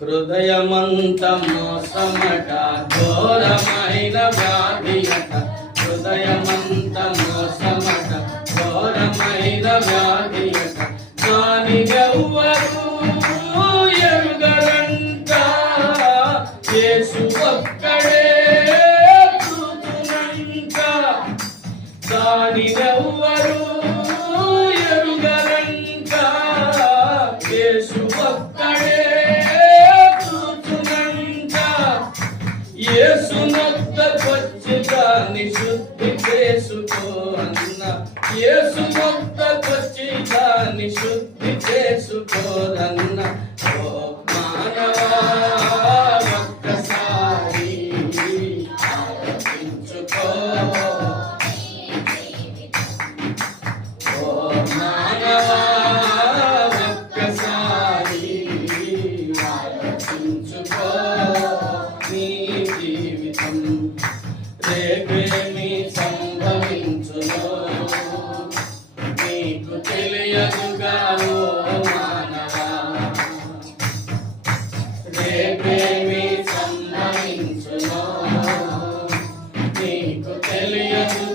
హృదయమంత మోసమట ఘోరమైన వ్యాధియట హృదయమంత మోసమట ఘోరమైన వ్యాధియట దానినెవ్వరూ ఎరుగరంట యేసు ఒక్కడే చూచునంట దానినెవ్వరూ ఎరుగరంట యేసు ఒక్కడే యేసునొద్దకొచ్చి దాన్ని శుద్ధి చేసుకో అన్న యేసునొద్దకొచ్చి దాన్ని శుద్ధి చేసుకోదన్న ఓ మానవా ఒక్కసారి ఆలోచించుకో ఓ మానవా ఒక్కసారి ఆలోచించుకో రేపేమి సంభవించునో నీకు తెలియదుగా ఓ మానవా రేపేమి సంభవించునో నీకు తెలియదు